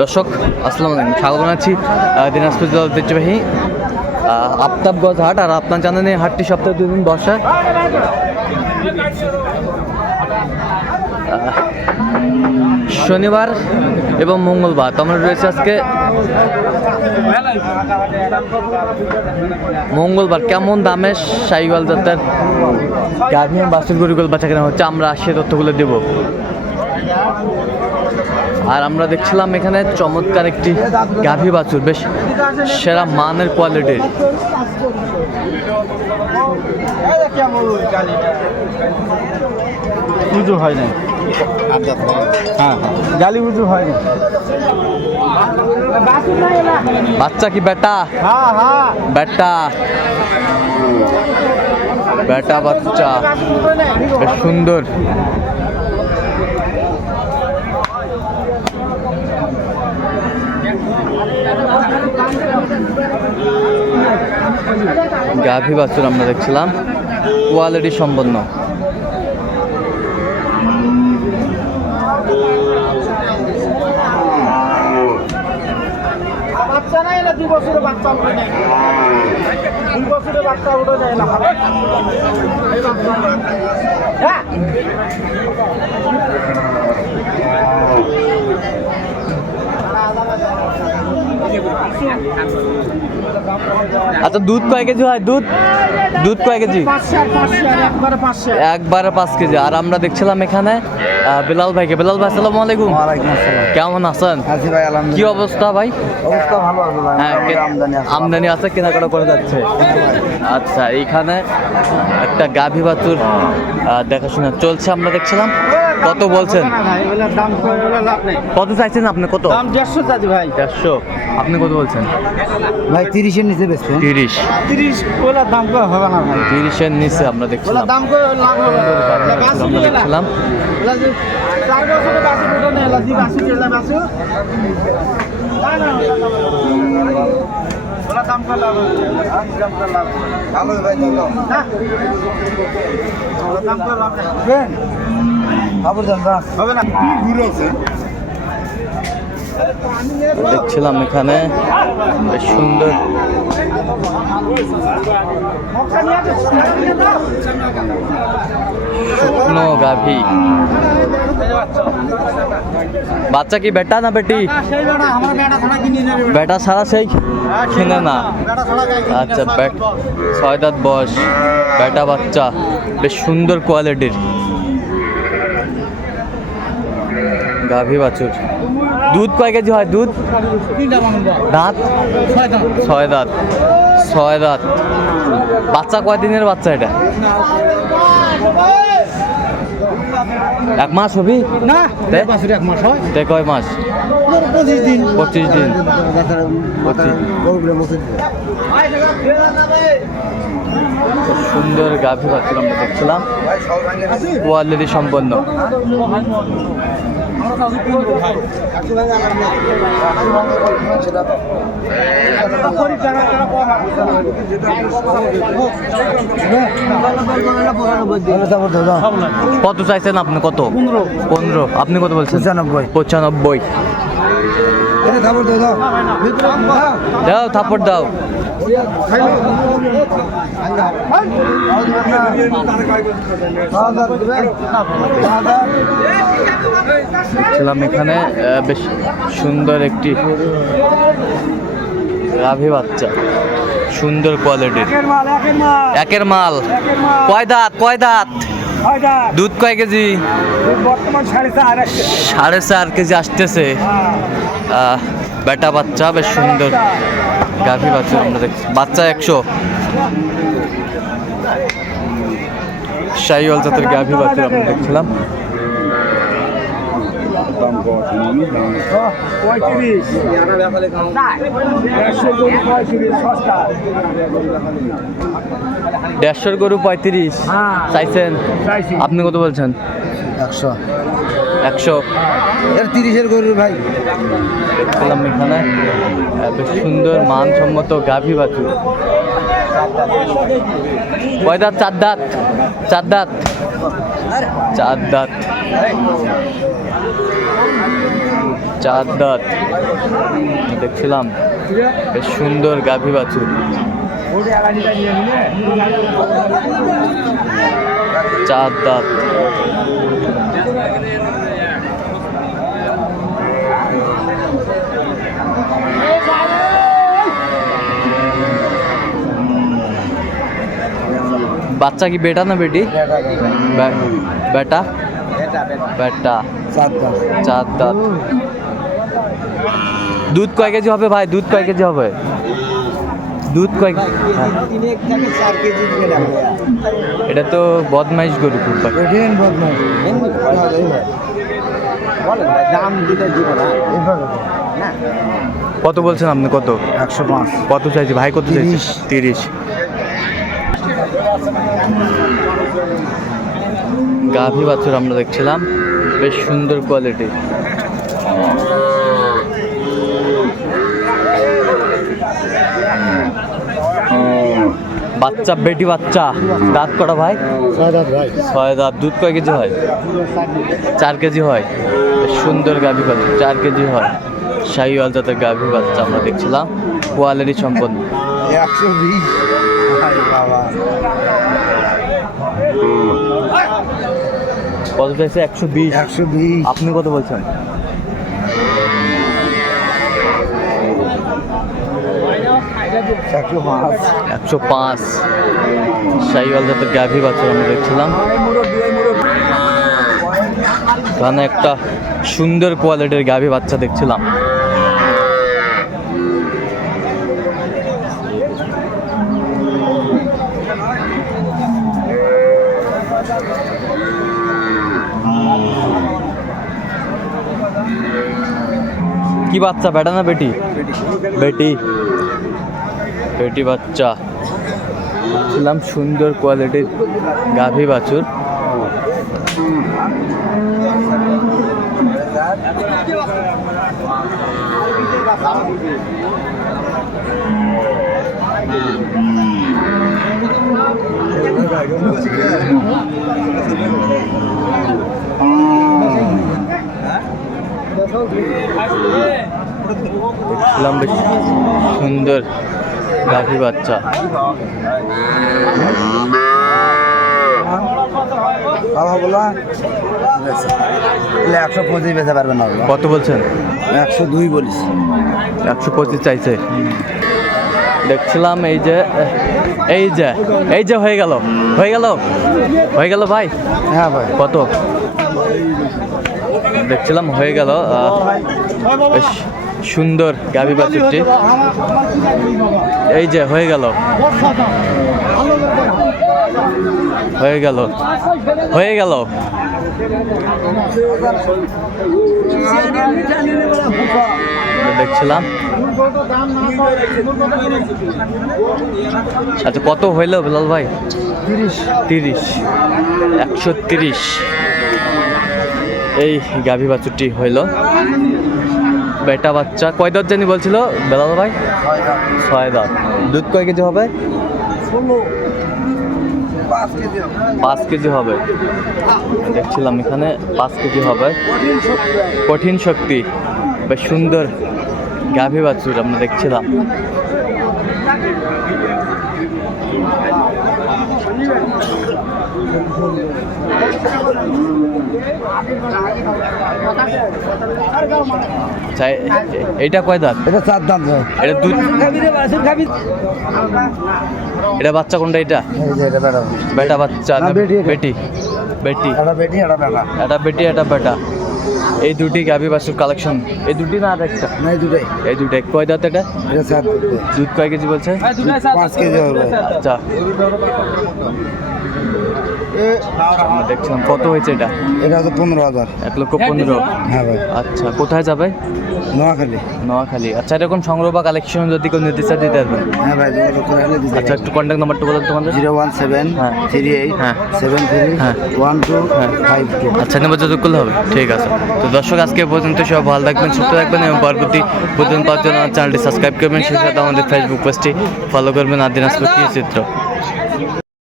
দর্শক আসসালামু আলাইকুম। স্বাগত জানাচ্ছি দিনাজপুর জেলার ঐতিহ্যবাহী আফতাবগঞ্জ হাট। আর আপনার জানেন এই হাটটি সপ্তাহে দুদিন আহ, শনিবার এবং মঙ্গলবার। তো আমরা রয়েছে আজকে মঙ্গলবার। কেমন দামে সাইওয়াল যাত্রার গাভী বাসের গরুগুলো বাচ্চা কেনা হচ্ছে? আমরা সে তথ্যগুলো দেবো। আর আমরা দেখছিলাম এখানে চমৎকার একটি গাভী বাছুর বেশ সেরা মানের কোয়ালিটির উজু হয় না হ্যাঁ গালি উজু হয় না বাচ্চা কি বেটা? হ্যাঁ হ্যাঁ। বেটা। বেটা বাচ্চা। বেশ সুন্দর। গাভী বাছুর আমরা দেখছিলাম। কোয়ালিটি সম্পন্ন। বাচ্চা উঠে না। হ্যাঁ? আচ্ছা দুধ কয় কেজি হয়? দুধ? দুধ কয় কেজি? একবারে পাঁচ কেজি। আর আমরা দেখছিলাম এখানে বিলাল ভাইকে। বিলাল ভাই আসসালামু আলাইকুম। কেমন আছেন? কি অবস্থা ভাই? অবস্থা ভালো আছে হ্যাঁ আমদানি আছে। আমদানি আছে কেনাকাটা করে যাচ্ছে। আচ্ছা এইখানে একটা গাভী বাছুর দেখাশোনা চলছে আমরা দেখছিলাম। কত বলছেন? কত চাইছেন আপনি? কত? দাম দেড়শো চাচ্ছি ভাই। চারশো আপনি কত বলছেন? ভাই তিরিশের নিচে বেচতে তিরিশ। তিরিশ ওগুলোর দাম করে হবে না ভাই। তিরিশের নিচে আমরা দেখছিলাম। দাম করে লাভ হবে আমরা দেখছিলাম দাম করে লাভ দাম করে লাভ। না? দাম করে লাভ দেখছিলাম এখানে, বেশ সুন্দর। শুকনো গাভী। বাচ্চা কি বেটা না বেটি? বেটা ছাড়া সেই কিনে না। আচ্ছা ছয় দাঁত বয়স। বেটা বাচ্চা, বেশ সুন্দর কোয়ালিটির। গাভী বাছুর। দুধ কয় কেজি হয়? দুধ। দাঁত? ছয় দাঁত। ছয় দাঁত। বাচ্চা কয় দিনের বাচ্চা এটা? এক মাস হবি? না এক মাস হয়। কয় মাস? পঁচিশ দিন। পঁচিশ দিন। সুন্দর গাভী বাছুর আমরা দেখছিলাম। কোয়ালিটি সম্পন্ন। কত চাইছেন আপনি? কত? পনেরো। আপনি কত বলছেন? পঁচানব্বই। পঁচানব্বই। দাও থাপড় দাও। ছিলাম এখানে বেশ সুন্দর একটি গাভী বাচ্চা। সুন্দর কোয়ালিটির একের মাল কয় দাঁত কয় দাঁত? দুধ কয় কেজি? সাড়ে চার কেজি আসতেছে। আহ, বেটা বাচ্চা বেশ সুন্দর। গাভী বাচ্চা আমরা দেখছি। বাচ্চা একশো। শাহিওয়াল জাতের গাভী বাচ্চা আমরা দেখছিলাম। পঁয়ত্রিশ গরু পঁয়ত্রিশ দেড়শোর গরু পঁয়ত্রিশ। হ্যাঁ। চাইছেন? আপনি কত বলছেন? একশো। একশো। এর তিরিশের গরু ভাই। দেখছিলাম এখানে বেশ সুন্দর মানসম্মত গাভী বাছুর। কয় দাঁত? চার দাঁত। চার দাঁত। চার দাঁত। চার দাঁত। দেখছিলাম বেশ সুন্দর গাভী বাছুর। চার দাঁত। বাচ্চা কি বেটা না বেটি? বেটা? বেটা। চার দাঁত। দুধ কয় কেজি হবে ভাই? দুধ কয় কেজি হবে? দুধ কয়। এটা তো বদমাইশ গরু খুব ভাই। দাম দিলে দিব না। কত বলছেন আপনি? কত? একশো পাঁচ। কত চাইছি? ভাই কত চাইছি? তিরিশ। তিরিশ। গাভী বাছুর আমরা দেখছিলাম। বেশ সুন্দর কোয়ালিটি বাচ্চা বেটি বাচ্চা। দাঁত কটা ভাই? ভাই। ছয় দাঁত। দুধ কয় কেজি হয়? চার কেজি হয়। সুন্দর গাভী বাচ্চা চার কেজি হয়। শাহিওয়াল জাতের গাভী বাচ্চা আমরা দেখছিলাম। কোয়ালিটি সম্পন্ন। একশো বিশ। কত চাইছে? একশো বিশ। একশো বিশ। আপনি কত বলছেন? একশো পাঁচ। শাহিওয়াল জাতের গাভী বাচ্চা আমরা দেখছিলাম। এখানে একটা সুন্দর কোয়ালিটির গাভী বাচ্চা দেখছিলাম। কি বাচ্চা বেটা না বেটি। বেটি। বেটি বাচ্চা। ছিলাম সুন্দর কোয়ালিটির গাভী বাছুর। সুন্দর। গাভী বাচ্চা। একশো পঁচিশ বেচা পারবে না কত বলছেন? একশো দুই বলিস। একশো পঁচিশ চাইছে। দেখছিলাম এই যে এই যে এই যে হয়ে গেল হয়ে গেল হয়ে গেল ভাই? হ্যাঁ ভাই। কত? দেখছিলাম হয়ে গেল বেশ। সুন্দর গাভী বাছুরটি এই যে হয়ে গেল। হয়ে গেল। হয়ে গেল। দেখছিলাম। আচ্ছা কত হইল বিলাল ভাই? তিরিশ। তিরিশ। একশো তিরিশ। এই গাভী বাছুরটি হইল। বেটা বাচ্চা। কয় দাঁত জানি বলছিল? বেলাল ভাই ছয় দাঁত। দুধ কয় কেজি হবে? পাঁচ কেজি হবে। দেখছিলাম এখানে পাঁচ কেজি হবে। কঠিন শক্তি। বেশ সুন্দর। গাভী বাছুর, আমরা দেখছিলাম। এ- এ- এইটা কয় দাঁত? এটা চার দাম এটা দুধ এটা বাচ্চা কোনটা এটা? এটা বেটা। বাচ্চা বেটি বেটি। বেটি। এটা বেটি এটা বেড়া এটা বেটি এটা বেটা। এই দুটি গাভী বাছুর কালেকশন এই দুটি না আর একটা? না এই দুটাই। এই দুটাই। কয় দাঁত এটা? দুধ কয় কেজি বলছে? পাঁচ কেজি হবে। আচ্ছা। আমরা দেখছিলাম কত হয়েছে এটা? এটা হচ্ছে পনেরো হাজার। এক লক্ষ পনেরো? হ্যাঁ ভাই। আচ্ছা কোথায় যাবে? নোয়াখালী। নোয়াখালী। আচ্ছা এরকম সংগ্রহ বা কালেকশন যদি কেউ চায় দিতে পারবেন? হ্যাঁ ভাই আচ্ছা একটু কন্ট্যাক্ট নাম্বারটা বলেন তোমাদের। জিরো ওয়ান সেভেন হ্যাঁ। থ্রি এইট হ্যাঁ। সেভেন থ্রি হ্যাঁ। ওয়ান টু হ্যাঁ। Five two. আচ্ছা নেবার যোগাযোগ করলে হবে। ঠিক আছে। তো দর্শক আজকে পর্যন্ত সব ভালো থাকবেন সুস্থ থাকবেন এবং পরবর্তী পর্যন্ত পাওয়ার জন্য চ্যানেলটি সাবস্ক্রাইব করবেন। সেই সাথে আমাদের ফেসবুক পেজটি ফলো করবেন আর দিনাজপুর চিত্র।